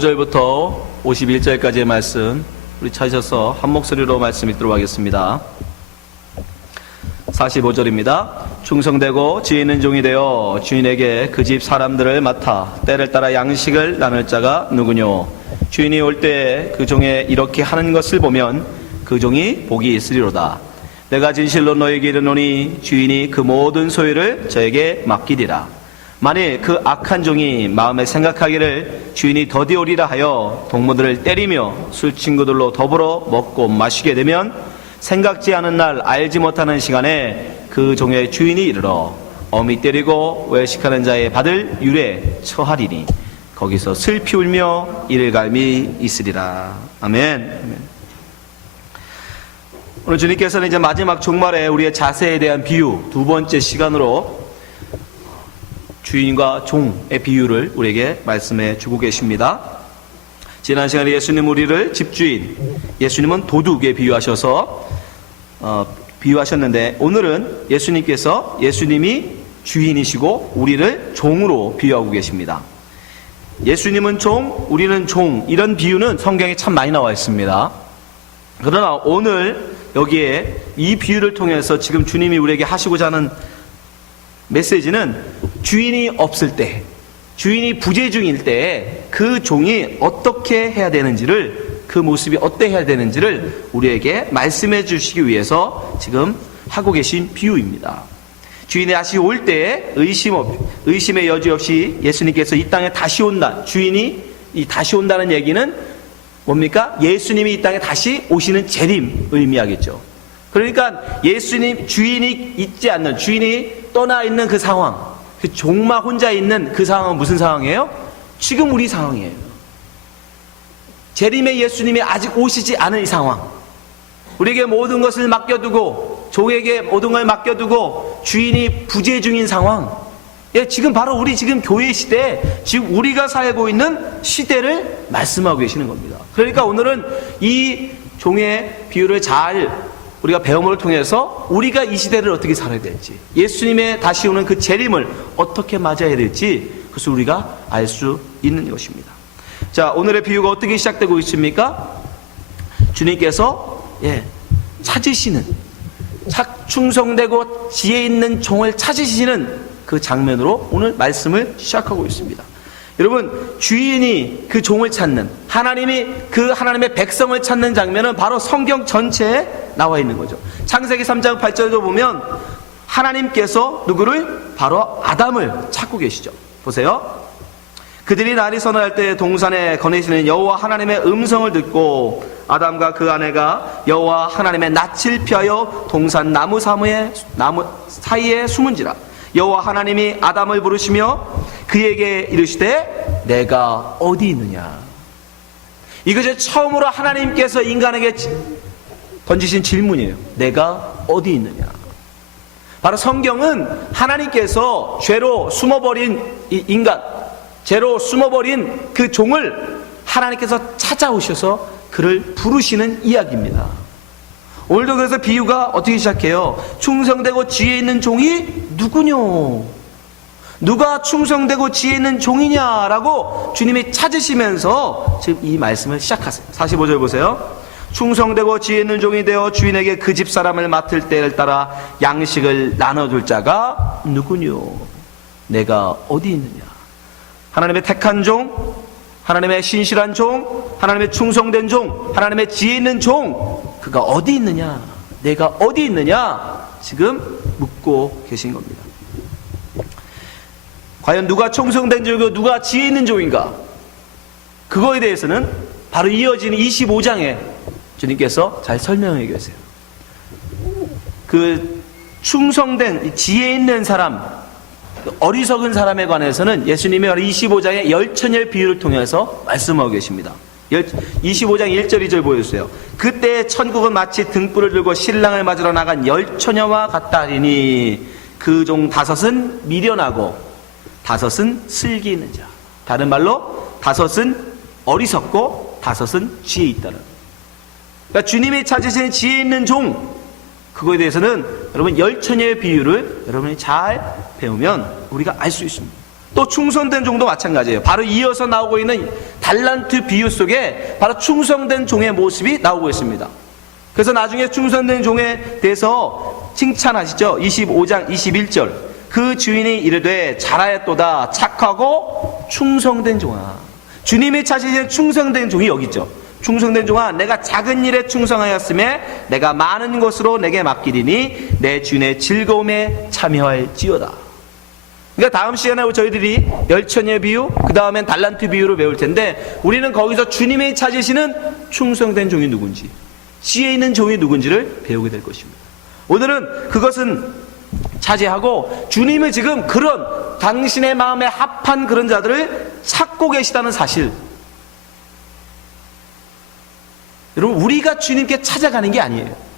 45절부터 51절까지의 말씀 우리 찾으셔서 한 목소리로 말씀 읽도록 하겠습니다. 45절입니다. 충성되고 지혜 있는 종이 되어 주인에게 그 집 사람들을 맡아 때를 따라 양식을 나눌 자가 누구뇨? 주인이 올 때에 그 종에 이렇게 하는 것을 보면 그 종이 복이 있으리로다. 내가 진실로 너에게 이르노니 주인이 그 모든 소유를 저에게 맡기리라. 만일 그 악한 종이 마음에 생각하기를 주인이 더디 오리라 하여 동무들을 때리며 술 친구들로 더불어 먹고 마시게 되면 생각지 않은 날 알지 못하는 시간에 그 종의 주인이 이르러 엄히 때리고 외식하는 자의 받을 유례 처하리니 거기서 슬피 울며 이를 갈미 있으리라. 아멘. 오늘 주님께서는 이제 마지막 종말에 우리의 자세에 대한 비유, 두 번째 시간으로 주인과 종의 비유를 우리에게 말씀해 주고 계십니다. 지난 시간에 예수님 우리를 집주인, 예수님은 도둑에 비유하셨는데 오늘은 예수님이 주인이시고 우리를 종으로 비유하고 계십니다. 예수님은 종, 우리는 종, 이런 비유는 성경에 참 많이 나와 있습니다. 그러나 오늘 여기에 이 비유를 통해서 지금 주님이 우리에게 하시고자 하는 메시지는 주인이 없을 때, 주인이 부재중일 때 그 종이 어떻게 해야 되는지를, 그 모습이 어때야 되는지를 우리에게 말씀해 주시기 위해서 지금 하고 계신 비유입니다. 주인이 다시 올 때에 의심의 여지 없이 예수님께서 이 땅에 다시 온다. 주인이 다시 온다는 얘기는 뭡니까? 예수님이 이 땅에 다시 오시는 재림 의미하겠죠. 그러니까 주인이 있지 않는, 주인이 떠나 있는 그 상황, 그 종만 혼자 있는 그 상황은 무슨 상황이에요? 지금 우리 상황이에요. 재림의 예수님이 아직 오시지 않은 이 상황, 우리에게 모든 것을 맡겨두고, 종에게 모든 걸 맡겨두고 주인이 부재 중인 상황, 지금 바로 우리 지금 교회 시대, 지금 우리가 살고 있는 시대를 말씀하고 계시는 겁니다. 그러니까 오늘은 이 종의 비유를 잘 우리가 배움을 통해서 우리가 이 시대를 어떻게 살아야 될지, 예수님의 다시 오는 그 재림을 어떻게 맞아야 될지, 그것을 우리가 알 수 있는 것입니다. 자, 오늘의 비유가 어떻게 시작되고 있습니까? 주님께서 찾으시는, 충성되고 지혜 있는 종을 찾으시는 그 장면으로 오늘 말씀을 시작하고 있습니다. 여러분, 주인이 그 종을 찾는, 하나님이 그 하나님의 백성을 찾는 장면은 바로 성경 전체에 나와 있는 거죠. 창세기 3장 8절도 보면 하나님께서 누구를? 바로 아담을 찾고 계시죠. 보세요. 그들이 날이 서늘할 때 동산에 거니시는 여호와 하나님의 음성을 듣고 아담과 그 아내가 여호와 하나님의 낯을 피하여 동산 나무 사이에 숨은지라. 여호와 하나님이 아담을 부르시며 그에게 이르시되 내가 어디 있느냐. 이것이 처음으로 하나님께서 인간에게 던지신 질문이에요. 내가 어디 있느냐. 바로 성경은 하나님께서 죄로 숨어버린 인간, 죄로 숨어버린 그 종을 하나님께서 찾아오셔서 그를 부르시는 이야기입니다. 오늘도 그래서 비유가 어떻게 시작해요? 충성되고 지혜 있는 종이 누구뇨? 누가 충성되고 지혜 있는 종이냐라고 주님이 찾으시면서 지금 이 말씀을 시작하세요. 45절 보세요. 충성되고 지혜 있는 종이 되어 주인에게 그 집 사람을 맡을 때를 따라 양식을 나눠줄 자가 누구뇨? 내가 어디 있느냐? 하나님의 택한 종, 하나님의 신실한 종, 하나님의 충성된 종, 하나님의 지혜 있는 종, 그가 어디 있느냐? 내가 어디 있느냐? 지금 묻고 계신 겁니다. 과연 누가 충성된 종이고 누가 지혜 있는 종인가? 그거에 대해서는 바로 이어지는 25장에 주님께서 잘 설명해 계세요. 그 충성된 지혜 있는 사람, 어리석은 사람에 관해서는 예수님이 25장의 열처녀의 비유를 통해서 말씀하고 계십니다. 25장 1절 2절 보여주세요. 그때 천국은 마치 등불을 들고 신랑을 맞으러 나간 열처녀와 같다 하리니 그 종 5은 미련하고 5은 슬기 있는 자. 다른 말로 5은 어리석고 5은 지혜 있다는. 그러니까 주님이 찾으시는 지혜 있는 종, 그거에 대해서는 여러분 열처녀의 비유를 여러분이 잘 배우면 우리가 알 수 있습니다. 또 충성된 종도 마찬가지예요. 바로 이어서 나오고 있는 달란트 비유 속에 바로 충성된 종의 모습이 나오고 있습니다. 그래서 나중에 충성된 종에 대해서 칭찬하시죠. 25장 21절. 그 주인이 이르되 잘하였도다 착하고 충성된 종아. 주님이 찾으신 충성된 종이 여기 있죠. 충성된 종아, 내가 작은 일에 충성하였음에 내가 많은 것으로 내게 맡기리니 내 주인의 즐거움에 참여할지어다. 그러니까 다음 시간에 저희들이 열처녀 비유, 그 다음엔 달란트 비유를 배울 텐데, 우리는 거기서 주님이 찾으시는 충성된 종이 누군지, 지혜 있는 종이 누군지를 배우게 될 것입니다. 오늘은 그것은 차지하고 주님이 지금 그런 당신의 마음에 합한 그런 자들을 찾고 계시다는 사실. 여러분, 우리가 주님께 찾아가는 게 아니에요.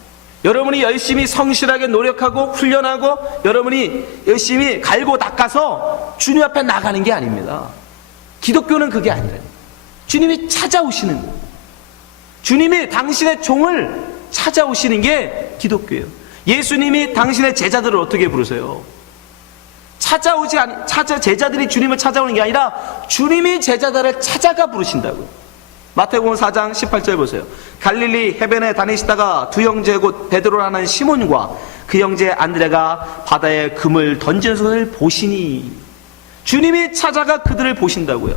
여러분이 열심히 성실하게 노력하고 훈련하고 여러분이 열심히 갈고 닦아서 주님 앞에 나가는 게 아닙니다. 기독교는 그게 아니라요. 주님이 찾아오시는 거예요. 주님이 당신의 종을 찾아오시는 게 기독교예요. 예수님이 당신의 제자들을 어떻게 부르세요? 제자들이 주님을 찾아오는 게 아니라 주님이 제자들을 찾아가 부르신다고요. 마태복음 4장 18절 보세요. 갈릴리 해변에 다니시다가 두 형제 곧 베드로라는 시몬과 그 형제 안드레가 바다에 금을 던지는 것을 보시니, 주님이 찾아가 그들을 보신다고요.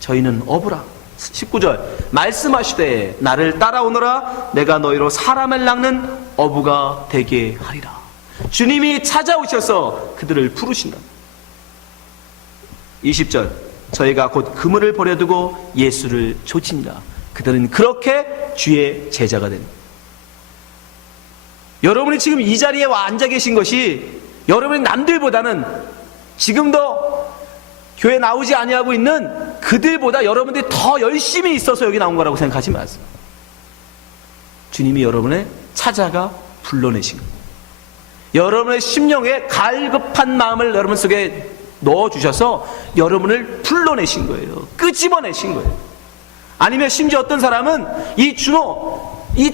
저희는 어부라. 19절 말씀하시되 나를 따라오너라 내가 너희로 사람을 낚는 어부가 되게 하리라. 주님이 찾아오셔서 그들을 부르신다. 20절 저희가 곧 그물을 버려두고 예수를 좇으니라. 그들은 그렇게 주의 제자가 됩니다. 여러분이 지금 이 자리에 앉아 계신 것이 여러분이 남들보다는 지금도 교회 나오지 아니하고 있는 그들보다 여러분들이 더 열심히 있어서 여기 나온 거라고 생각하지 마세요. 주님이 여러분을 찾아가 불러내신 거예요. 여러분의 심령에 갈급한 마음을 여러분 속에 넣어주셔서 여러분을 불러내신 거예요. 끄집어내신 거예요. 아니면 심지어 어떤 사람은 이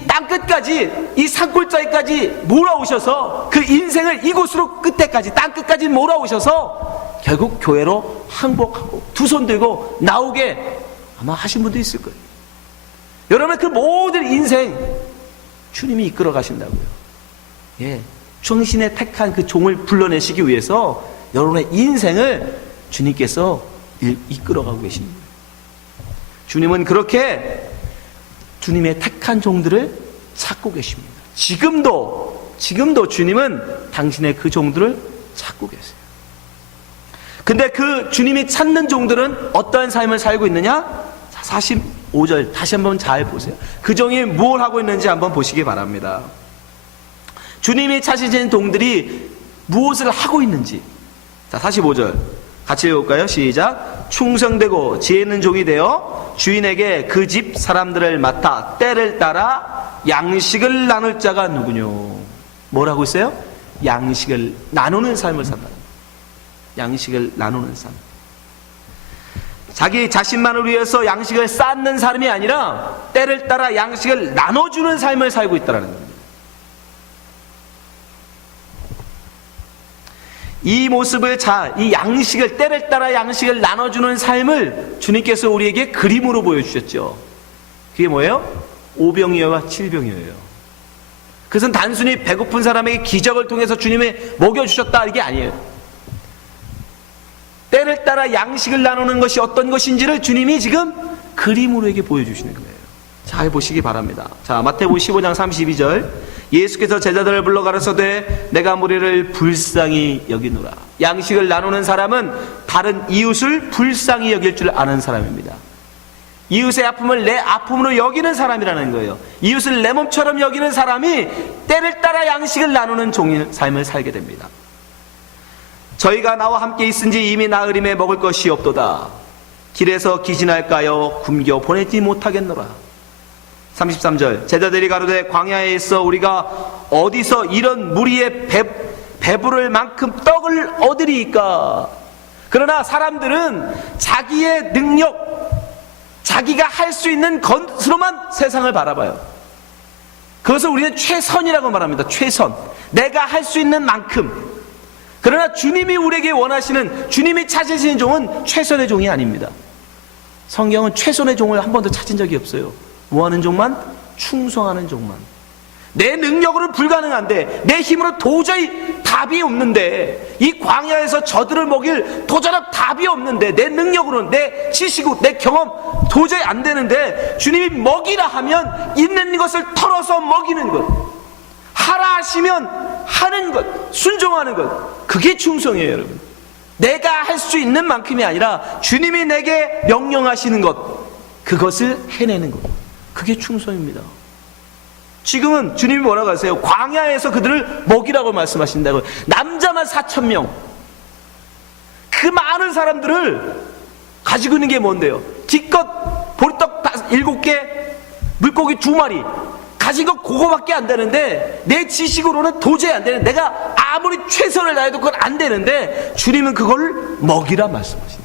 땅끝까지, 이 산골짜기까지 몰아오셔서 그 인생을 이곳으로 끝에까지, 땅끝까지 몰아오셔서 결국 교회로 항복하고 두 손 들고 나오게 아마 하신 분도 있을 거예요. 여러분의 그 모든 인생 주님이 이끌어 가신다고요. 예, 당신의 택한 그 종을 불러내시기 위해서 여러분의 인생을 주님께서 이끌어가고 계십니다. 주님은 그렇게 주님의 택한 종들을 찾고 계십니다. 지금도 주님은 당신의 그 종들을 찾고 계세요. 근데 그 주님이 찾는 종들은 어떠한 삶을 살고 있느냐? 45절 다시 한번 잘 보세요. 그 종이 뭘 하고 있는지 한번 보시기 바랍니다. 주님이 찾으신 종들이 무엇을 하고 있는지. 자, 45절 같이 읽어볼까요? 시작. 충성되고 지혜 있는 종이 되어 주인에게 그 집 사람들을 맡아 때를 따라 양식을 나눌 자가 누구뇨? 뭐라고 있어요? 양식을 나누는 삶을 산다. 양식을 나누는 삶. 자기 자신만을 위해서 양식을 쌓는 사람이 아니라 때를 따라 양식을 나눠주는 삶을 살고 있다는 겁니다. 이 모습을 이 양식을, 때를 따라 양식을 나눠주는 삶을 주님께서 우리에게 그림으로 보여주셨죠. 그게 뭐예요? 오병이어와 칠병이어예요. 그것은 단순히 배고픈 사람에게 기적을 통해서 주님이 먹여주셨다 이게 아니에요. 때를 따라 양식을 나누는 것이 어떤 것인지를 주님이 지금 그림으로 에게 보여주시는 거예요. 잘 보시기 바랍니다. 자, 마태복음 15장 32절 예수께서 제자들을 불러 가라사대 내가 무리를 불쌍히 여기노라. 양식을 나누는 사람은 다른 이웃을 불쌍히 여길 줄 아는 사람입니다. 이웃의 아픔을 내 아픔으로 여기는 사람이라는 거예요. 이웃을 내 몸처럼 여기는 사람이 때를 따라 양식을 나누는 종의 삶을 살게 됩니다. 저희가 나와 함께 있은지 이미 나으림에 먹을 것이 없도다. 길에서 기진할까요? 굶겨 보내지 못하겠노라. 33절 제자들이 가로되 광야에 있어 우리가 어디서 이런 무리의 배부를 만큼 떡을 얻으리이까. 그러나 사람들은 자기의 능력, 자기가 할 수 있는 것으로만 세상을 바라봐요. 그것을 우리는 최선이라고 말합니다. 최선. 내가 할 수 있는 만큼. 그러나 주님이 우리에게 원하시는, 주님이 찾으시는 종은 최선의 종이 아닙니다. 성경은 최선의 종을 한 번도 찾은 적이 없어요. 뭐 하는 종만? 충성하는 종만. 내 능력으로는 불가능한데, 내 힘으로 도저히 답이 없는데, 이 광야에서 저들을 먹일 도저히 답이 없는데, 내 능력으로는, 내 지식으로, 내 경험 도저히 안 되는데, 주님이 먹이라 하면 있는 것을 털어서 먹이는 것, 하라 하시면 하는 것, 순종하는 것, 그게 충성이에요. 여러분, 내가 할 수 있는 만큼이 아니라 주님이 내게 명령하시는 것, 그것을 해내는 것, 그게 충성입니다. 지금은 주님이 뭐라고 하세요? 광야에서 그들을 먹이라고 말씀하신다고요. 남자만 4,000명, 그 많은 사람들을 가지고 있는 게 뭔데요? 기껏 보리떡 7개, 물고기 2마리 가진 거 그거밖에 안 되는데, 내 지식으로는 도저히 안 되는데, 내가 아무리 최선을 다해도 그건 안 되는데, 주님은 그걸 먹이라 말씀하신다.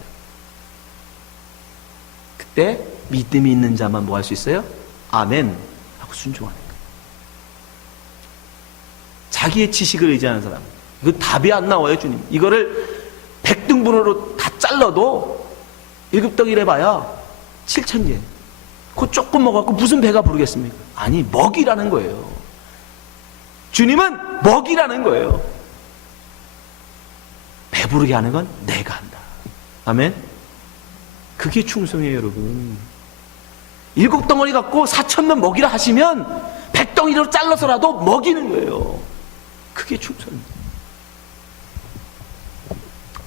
그때 믿음이 있는 자만 뭐 할 수 있어요? 아멘 하고 순종하는 거예요. 자기의 지식을 의지하는 사람, 이거 답이 안 나와요. 주님, 이거를 100등분으로 다 잘라도 7덩이를 해봐야 7,000개, 그 조금 먹어갖고 무슨 배가 부르겠습니까? 아니, 먹이라는 거예요. 주님은 먹이라는 거예요. 배부르게 하는 건 내가 한다. 아멘. 그게 충성이에요. 여러분, 7덩어리 갖고 4,000명 먹이라 하시면 100덩이로 잘라서라도 먹이는 거예요. 그게 충성입니다.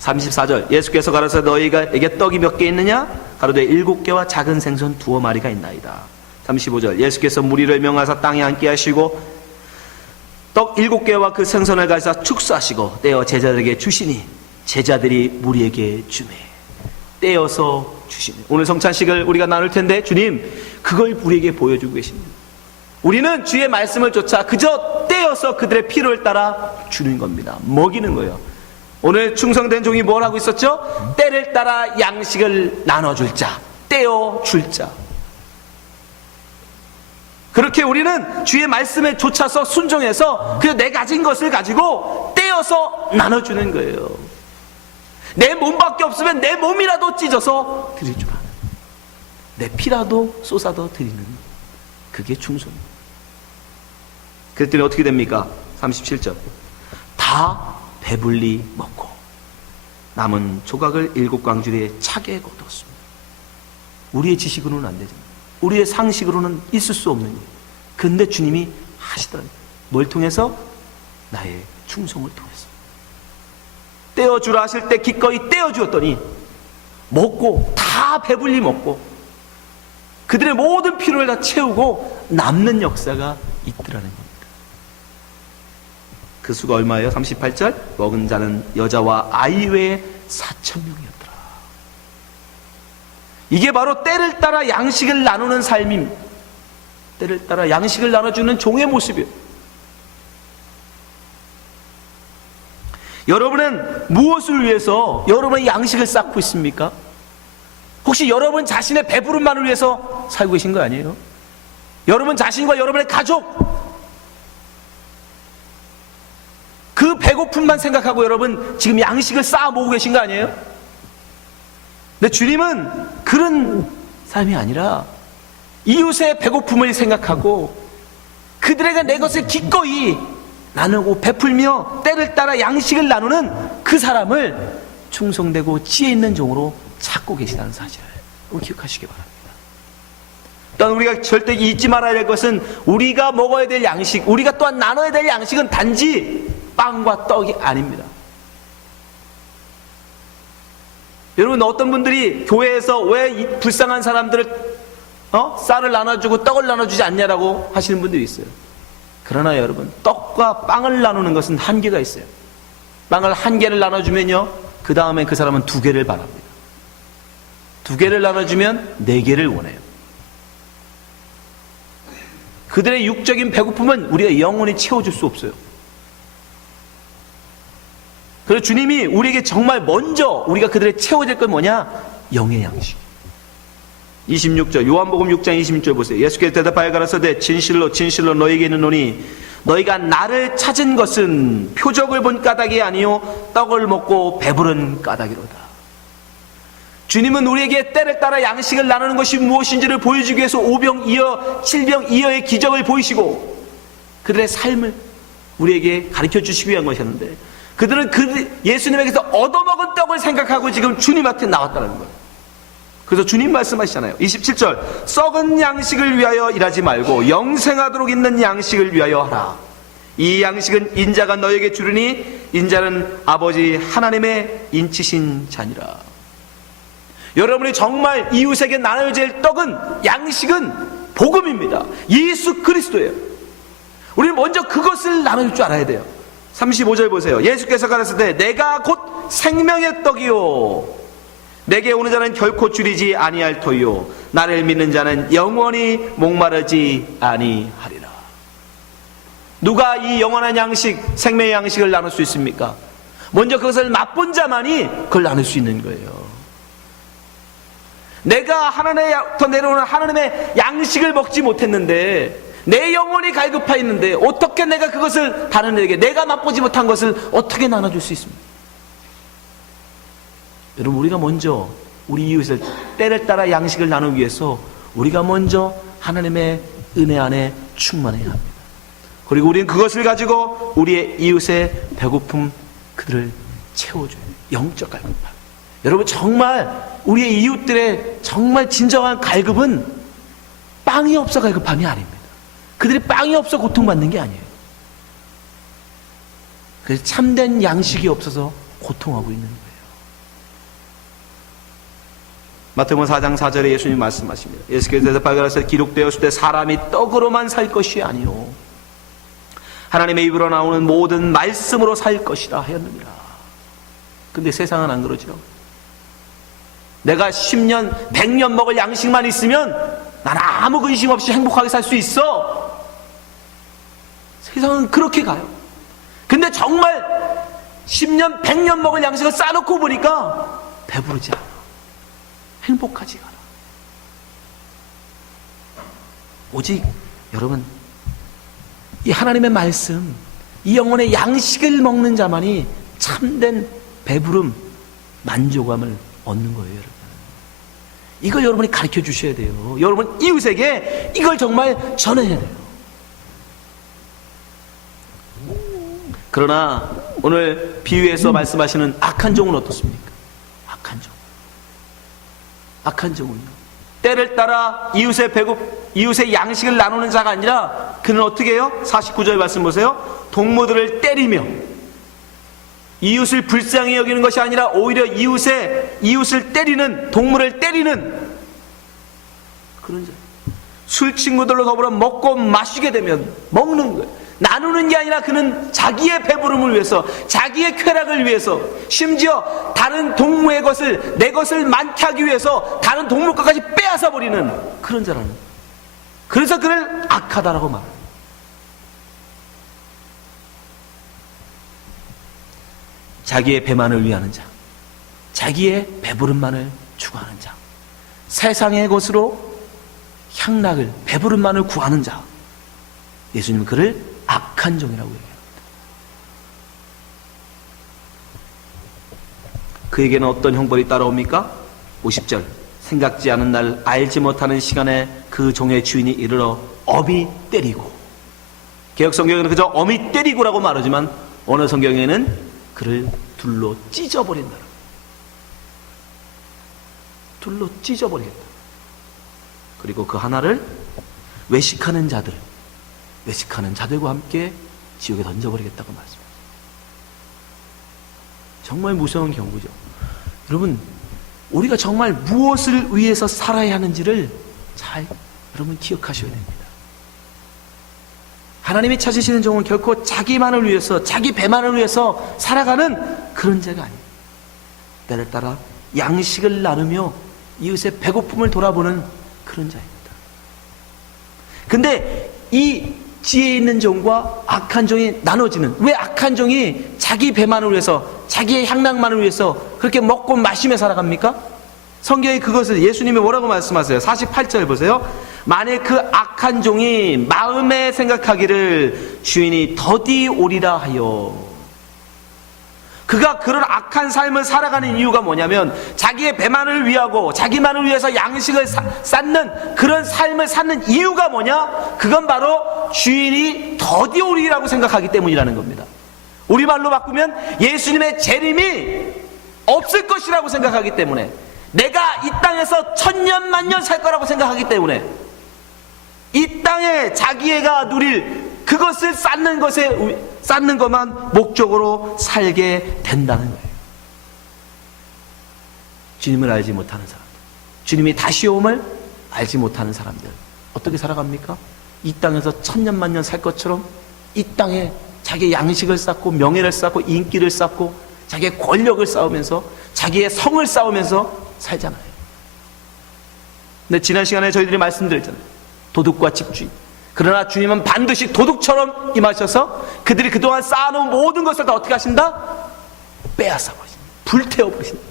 34절, 예수께서 가라사대 너희에게 떡이 몇 개 있느냐? 가로되 7개와 작은 생선 2마리가 있나이다. 35절, 예수께서 무리를 명하사 땅에 앉게 하시고 떡 7개와 그 생선을 가지사 축사하시고 떼어 제자들에게 주시니 제자들이 무리에게 주매. 떼어서 주시네. 오늘 성찬식을 우리가 나눌 텐데, 주님 그걸 우리에게 보여주고 계십니다. 우리는 주의 말씀을 쫓아 그저 떼어서 그들의 필요를 따라 주는 겁니다. 먹이는 거예요. 오늘 충성된 종이 뭘 하고 있었죠? 때를 따라 양식을 나눠줄 자, 떼어줄 자. 그렇게 우리는 주의 말씀에 쫓아서 순종해서 그저 내 가진 것을 가지고 떼어서 나눠주는 거예요. 내 몸밖에 없으면 내 몸이라도 찢어서 드릴 줄 아는, 내 피라도 쏟아서 드리는, 그게 충성입니다. 그랬더니 어떻게 됩니까? 37절, 다 배불리 먹고 남은 조각을 7광주리에 차게 거두었습니다. 우리의 지식으로는 안 되죠. 우리의 상식으로는 있을 수 없는 일. 근데 주님이 하시더라고요. 뭘 통해서? 나의 충성을 통해서. 떼어주라 하실 때 기꺼이 떼어주었더니 먹고, 다 배불리 먹고 그들의 모든 필요를 다 채우고 남는 역사가 있더라는 겁니다. 그 수가 얼마예요? 38절, 먹은 자는 여자와 아이 외에 4,000명이었더라. 이게 바로 때를 따라 양식을 나누는 삶입니다. 때를 따라 양식을 나눠주는 종의 모습이에요. 여러분은 무엇을 위해서 여러분의 양식을 쌓고 있습니까? 혹시 여러분 자신의 배부름만을 위해서 살고 계신 거 아니에요? 여러분 자신과 여러분의 가족, 그 배고픔만 생각하고 여러분 지금 양식을 쌓아 모으고 계신 거 아니에요? 근데 주님은 그런 삶이 아니라 이웃의 배고픔을 생각하고 그들에게 내 것을 기꺼이 나누고 베풀며 때를 따라 양식을 나누는 그 사람을 충성되고 지혜 있는 종으로 찾고 계시다는 사실을 기억하시기 바랍니다. 또한 우리가 절대 잊지 말아야 할 것은, 우리가 먹어야 될 양식, 우리가 또한 나눠야 될 양식은 단지 빵과 떡이 아닙니다. 여러분, 어떤 분들이 교회에서 왜 이 불쌍한 사람들을 쌀을 나눠주고 떡을 나눠주지 않냐라고 하시는 분들이 있어요. 그러나 여러분, 떡과 빵을 나누는 것은 한계가 있어요. 빵을 1개를 나눠주면요, 그 다음에 그 사람은 2개를 바랍니다. 2개를 나눠주면 4개를 원해요. 그들의 육적인 배고픔은 우리가 영원히 채워줄 수 없어요. 그래서 주님이 우리에게 정말 먼저 우리가 그들의 채워질 건 뭐냐? 영의 양식. 26절, 요한복음 6장 26절 보세요. 예수께서 대답하여 가라사대 진실로 진실로 너희에게 이르노니 너희가 나를 찾은 것은 표적을 본 까닭이 아니요 떡을 먹고 배부른 까닭이로다. 주님은 우리에게 때를 따라 양식을 나누는 것이 무엇인지를 보여주기 위해서 오병이어 7병이어의 기적을 보이시고 그들의 삶을 우리에게 가르쳐 주시기 위한 것이었는데, 그들은 예수님에게서 얻어먹은 떡을 생각하고 지금 주님한테 나왔다는 거예요. 그래서 주님 말씀하시잖아요. 27절, 썩은 양식을 위하여 일하지 말고 영생하도록 있는 양식을 위하여 하라. 이 양식은 인자가 너에게 주르니 인자는 아버지 하나님의 인치신 자니라. 여러분이 정말 이웃에게 나눠질 떡은, 양식은 복음입니다. 예수 그리스도예요. 우리는 먼저 그것을 나눌 줄 알아야 돼요. 35절 보세요. 예수께서 가라사대 내가 곧 생명의 떡이요 내게 오는 자는 결코 줄이지 아니할 터요 나를 믿는 자는 영원히 목마르지 아니하리라. 누가 이 영원한 양식, 생명의 양식을 나눌 수 있습니까? 먼저 그것을 맛본 자만이 그걸 나눌 수 있는 거예요. 내가 하나님의 내려오는 하나님의 양식을 먹지 못했는데, 내 영혼이 갈급하 있는데 어떻게 내가 그것을 다른 이에게, 내가 맛보지 못한 것을 어떻게 나눠줄 수 있습니까? 여러분, 우리가 먼저 우리 이웃을 때를 따라 양식을 나누기 위해서 우리가 먼저 하나님의 은혜 안에 충만해야 합니다. 그리고 우리는 그것을 가지고 우리의 이웃의 배고픔, 그들을 채워줘야 돼요. 영적 갈급함. 여러분, 정말 우리의 이웃들의 정말 진정한 갈급은 빵이 없어 갈급함이 아닙니다. 그들이 빵이 없어 고통받는 게 아니에요. 그래서 참된 양식이 없어서 고통하고 있는 거예요. 마태복음 4장 4절에 예수님 말씀하십니다. 예수께서 발견하셔서 기록되었을 때 사람이 떡으로만 살 것이 아니요 하나님의 입으로 나오는 모든 말씀으로 살 것이라 하였느니라. 근데 세상은 안 그러죠. 내가 10년, 100년 먹을 양식만 있으면 난 아무 근심 없이 행복하게 살 수 있어. 세상은 그렇게 가요. 근데 정말 10년, 100년 먹을 양식을 싸놓고 보니까 배부르지 않아. 행복하지가 않아. 오직 여러분, 이 하나님의 말씀, 이 영혼의 양식을 먹는 자만이 참된 배부름, 만족감을 얻는 거예요. 여러분, 이걸 여러분이 가르쳐 주셔야 돼요. 여러분 이웃에게 이걸 정말 전해야 돼요. 그러나 오늘 비유에서 말씀하시는 악한 종은 어떻습니까? 악한 종은요, 때를 따라 이웃의 양식을 나누는 자가 아니라 그는 어떻게 해요? 49절 말씀 보세요. 동무들을 때리며, 이웃을 불쌍히 여기는 것이 아니라 오히려 이웃을 때리는, 동물을 때리는 그런 자. 술 친구들로 더불어 먹고 마시게 되면 먹는 거예요. 나누는 게 아니라 그는 자기의 배부름을 위해서, 자기의 쾌락을 위해서, 심지어 다른 동무의 것을, 내 것을 많게 하기 위해서 다른 동물 것까지 빼앗아 버리는 그런 자라는 거예요. 그래서 그를 악하다라고 말합니다. 자기의 배만을 위하는 자, 자기의 배부름만을 추구하는 자, 세상의 것으로 향락을, 배부름만을 구하는 자, 예수님은 그를 악한 종이라고 얘기합니다. 그에게는 어떤 형벌이 따라옵니까? 50절, 생각지 않은 날 알지 못하는 시간에 그 종의 주인이 이르러 엄히 때리고, 개역성경에는 그저 엄히 때리고라고 말하지만 어느 성경에는 그를 둘로 찢어버린다. 둘로 찢어버리겠다. 그리고 그 하나를 외식하는 자들과 함께 지옥에 던져버리겠다고 말씀합니다. 정말 무서운 경고죠. 여러분, 우리가 정말 무엇을 위해서 살아야 하는지를 잘 여러분 기억하셔야 됩니다. 하나님이 찾으시는 종은 결코 자기만을 위해서, 자기 배만을 위해서 살아가는 그런 자가 아니에요. 때를 따라 양식을 나누며 이웃의 배고픔을 돌아보는 그런 자입니다. 근데 이 지혜 있는 종과 악한 종이 나눠지는, 왜 악한 종이 자기 배만을 위해서, 자기의 향락만을 위해서 그렇게 먹고 마시며 살아갑니까? 성경에 그것을 예수님이 뭐라고 말씀하세요? 48절 보세요. 만일 그 악한 종이 마음에 생각하기를 주인이 더디 오리라 하여, 그가 그런 악한 삶을 살아가는 이유가 뭐냐면 자기의 배만을 위하고 자기만을 위해서 양식을 쌓는 그런 삶을 사는 이유가 뭐냐? 그건 바로 주인이 더디 오리라고 생각하기 때문이라는 겁니다. 우리말로 바꾸면 예수님의 재림이 없을 것이라고 생각하기 때문에, 내가 이 땅에서 천년 만년 살 거라고 생각하기 때문에 이 땅에 자기애가 누릴 그것을 쌓는 것만 목적으로 살게 된다는 거예요. 주님을 알지 못하는 사람들, 주님이 다시 오음을 알지 못하는 사람들 어떻게 살아갑니까? 이 땅에서 천년 만년 살 것처럼 이 땅에 자기의 양식을 쌓고 명예를 쌓고 인기를 쌓고 자기의 권력을 쌓으면서 자기의 성을 쌓으면서 살잖아요. 근데 지난 시간에 저희들이 말씀드렸잖아요. 도둑과 집주인. 그러나 주님은 반드시 도둑처럼 임하셔서 그들이 그동안 쌓아놓은 모든 것을 다 어떻게 하신다? 빼앗아 버리신다. 불태워 버리신다.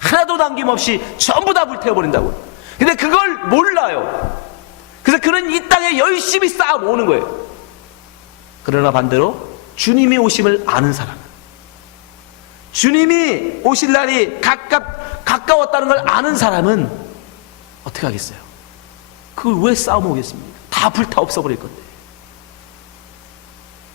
하나도 남김없이 전부 다 불태워 버린다고요. 근데 그걸 몰라요. 그래서 그는 이 땅에 열심히 쌓아 모으는 거예요. 그러나 반대로 주님이 오심을 아는 사람, 주님이 오실 날이 가까웠다는 걸 아는 사람은 어떻게 하겠어요? 그걸 왜 쌓아 모으겠습니까? 다 불타 없어버릴 건데.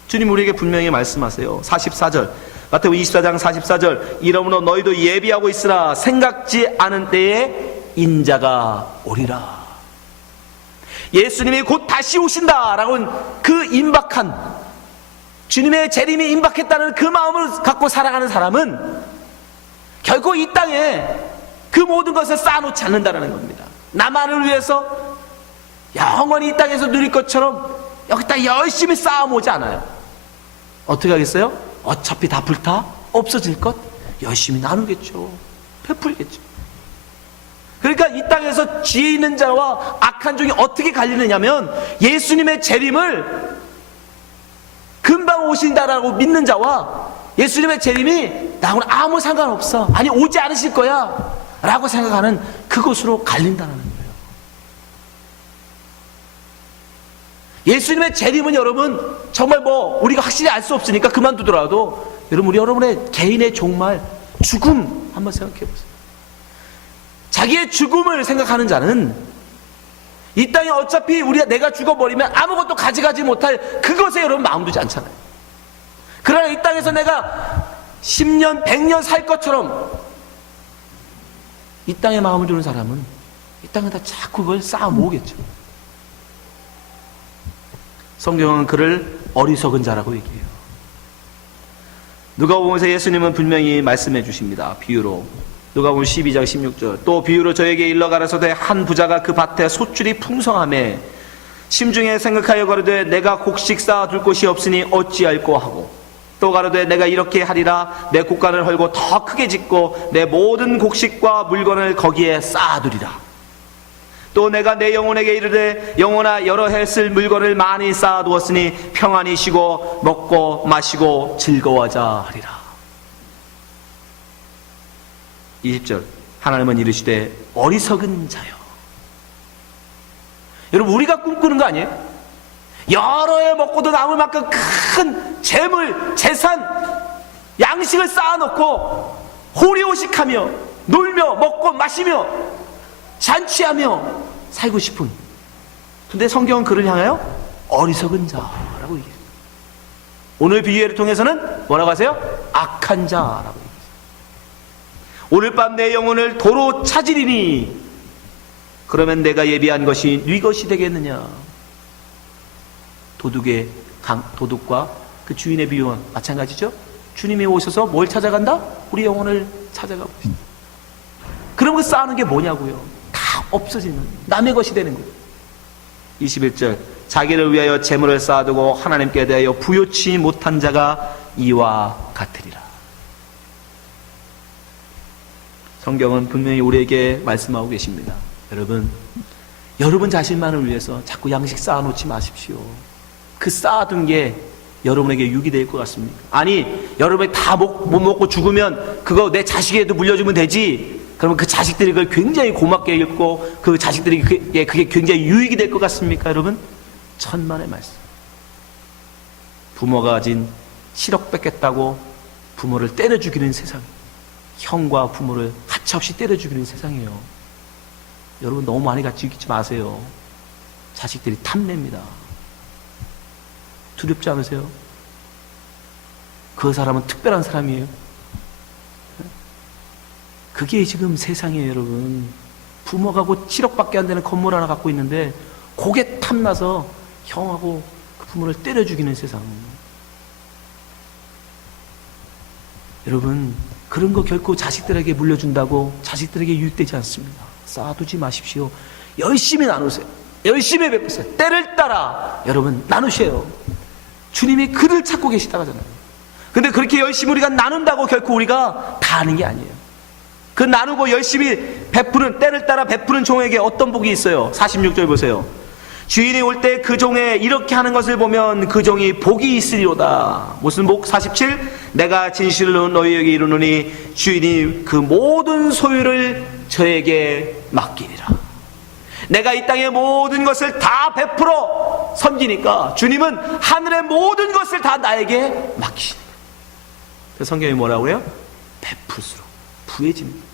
주님 우리에게 분명히 말씀하세요. 44절, 마태복음 24장 44절, 이러므로 너희도 예비하고 있으라. 생각지 않은 때에 인자가 오리라. 예수님이 곧 다시 오신다라고 그 임박한, 주님의 재림이 임박했다는 그 마음을 갖고 살아가는 사람은 결코 이 땅에 그 모든 것을 쌓아놓지 않는다는 겁니다. 나만을 위해서 영원히 이 땅에서 누릴 것처럼 여기다 열심히 쌓아모으지 않아요. 어떻게 하겠어요? 어차피 다 불타 없어질 것 열심히 나누겠죠. 베풀겠죠. 그러니까 이 땅에서 지혜 있는 자와 악한 종이 어떻게 갈리느냐면, 예수님의 재림을 금방 오신다라고 믿는 자와 예수님의 재림이 나하고는 아무 상관없어, 아니 오지 않으실 거야 라고 생각하는 그것으로 갈린다는 거예요. 예수님의 재림은 여러분 정말 우리가 확실히 알 수 없으니까 그만두더라도 여러분, 여러분의 개인의 종말, 죽음 한번 생각해 보세요. 자기의 죽음을 생각하는 자는 이 땅에 어차피 내가 죽어버리면 아무것도 가져가지 못할 그것에 여러분 마음 두지 않잖아요. 그러나 이 땅에서 내가 10년, 100년 살 것처럼 이 땅에 마음을 두는 사람은 이 땅에다 자꾸 그걸 쌓아 모으겠죠. 성경은 그를 어리석은 자라고 얘기해요. 누가복음에서 예수님은 분명히 말씀해 주십니다. 비유로. 누가복음 12장 16절, 또 비유로 저에게 일러 가라사대 한 부자가 그 밭에 소출이 풍성하매 심중에 생각하여 가로되 내가 곡식 쌓아둘 곳이 없으니 어찌할꼬 하고, 또 가로되 내가 이렇게 하리라. 내 곡간을 헐고 더 크게 짓고 내 모든 곡식과 물건을 거기에 쌓아두리라. 또 내가 내 영혼에게 이르되 영혼아, 여러 해 쓸 물건을 많이 쌓아두었으니 평안히 쉬고 먹고 마시고 즐거워하자 하리라. 20절, 하나님은 이르시되 어리석은 자여. 여러분, 우리가 꿈꾸는 거 아니에요? 여러 해 먹고도 남을 만큼 큰 재물, 재산, 양식을 쌓아놓고 호리호식하며 놀며 먹고 마시며 잔치하며 살고 싶은, 근데 성경은 그를 향하여 어리석은 자라고 얘기해요. 오늘 비유를 통해서는 뭐라고 하세요? 악한 자라고 얘기해요. 오늘 밤 내 영혼을 도로 찾으리니 그러면 내가 예비한 것이 네 것이 되겠느냐. 도둑과 그 주인의 비유는 마찬가지죠. 주님이 오셔서 뭘 찾아간다? 우리 영혼을 찾아가고 있습니다. 그럼 그 쌓는 게 뭐냐고요? 다 없어지는, 남의 것이 되는 거예요. 21절, 자기를 위하여 재물을 쌓아두고 하나님께 대하여 부요치 못한 자가 이와 같으리라. 성경은 분명히 우리에게 말씀하고 계십니다. 여러분 자신만을 위해서 자꾸 양식 쌓아놓지 마십시오. 그 쌓아둔 게 여러분에게 유익이 될 것 같습니까? 아니, 여러분이 다 못 먹고 죽으면 그거 내 자식에도 물려주면 되지, 그러면 그 자식들이 그걸 굉장히 고맙게 읽고 그 자식들이 그게 굉장히 유익이 될 것 같습니까, 여러분? 천만의 말씀. 부모가 가진 7억 뺏겠다고 부모를 때려 죽이는 세상, 형과 부모를 하차없이 때려 죽이는 세상이에요. 여러분 너무 많이 같이 죽이지 마세요. 자식들이 탐냅니다. 두렵지 않으세요? 그 사람은 특별한 사람이에요. 그게 지금 세상이에요, 여러분. 부모가 곧 7억밖에 안 되는 건물 하나 갖고 있는데 그게 탐나서 형하고 그 부모를 때려 죽이는 세상. 여러분, 그런 거 결코 자식들에게 물려준다고 자식들에게 유익되지 않습니다. 쌓아두지 마십시오. 열심히 나누세요. 열심히 베푸세요. 때를 따라 여러분 나누세요. 주님이 그를 찾고 계시다고 하잖아요. 근데 그렇게 열심히 우리가 나눈다고 결코 우리가 다 하는 게 아니에요. 그 나누고 열심히 베푸는, 때를 따라 베푸는 종에게 어떤 복이 있어요? 46절 보세요. 주인이 올 때 그 종에 이렇게 하는 것을 보면 그 종이 복이 있으리로다. 무슨 복? 47. 내가 진실로 너희에게 이르노니 주인이 그 모든 소유를 저에게 맡기리라. 내가 이 땅의 모든 것을 다 베풀어 섬기니까 주님은 하늘의 모든 것을 다 나에게 맡기시니까. 그래서 성경이 뭐라고 해요? 베풀수록 부해집니다.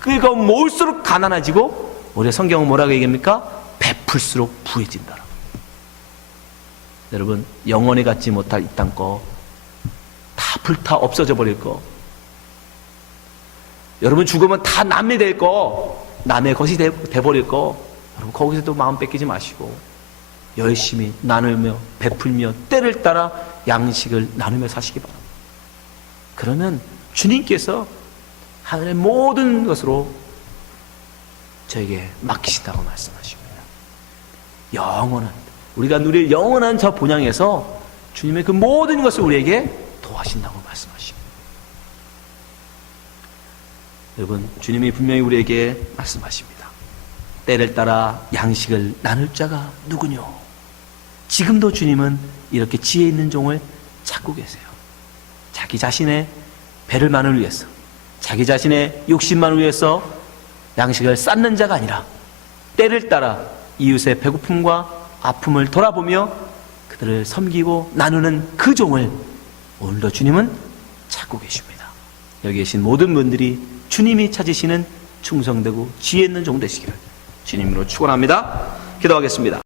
그러니까 모을수록 가난해지고, 우리 성경은 뭐라고 얘기합니까? 베풀수록 부해진다. 여러분, 영원히 갖지 못할 이 땅 거 다 불타 없어져 버릴 거, 여러분 죽으면 다 남이 될 거, 남의 것이 돼버릴 거, 여러분 거기서도 마음 뺏기지 마시고 열심히 나누며 베풀며 때를 따라 양식을 나누며 사시기 바랍니다. 그러면 주님께서 하늘의 모든 것으로 저에게 맡기신다고 말씀하십니다. 영원한, 우리가 누릴 영원한 저 본향에서 주님의 그 모든 것을 우리에게 도와신다고 말씀하십니다. 여러분, 주님이 분명히 우리에게 말씀하십니다. 때를 따라 양식을 나눌 자가 누구뇨? 지금도 주님은 이렇게 지혜 있는 종을 찾고 계세요. 자기 자신의 배를만을 위해서, 자기 자신의 욕심만을 위해서 양식을 쌓는 자가 아니라 때를 따라 이웃의 배고픔과 아픔을 돌아보며 그들을 섬기고 나누는 그 종을 오늘도 주님은 찾고 계십니다. 여기 계신 모든 분들이 주님이 찾으시는 충성되고 지혜 있는 종 되시기를 주님으로 축원합니다. 기도하겠습니다.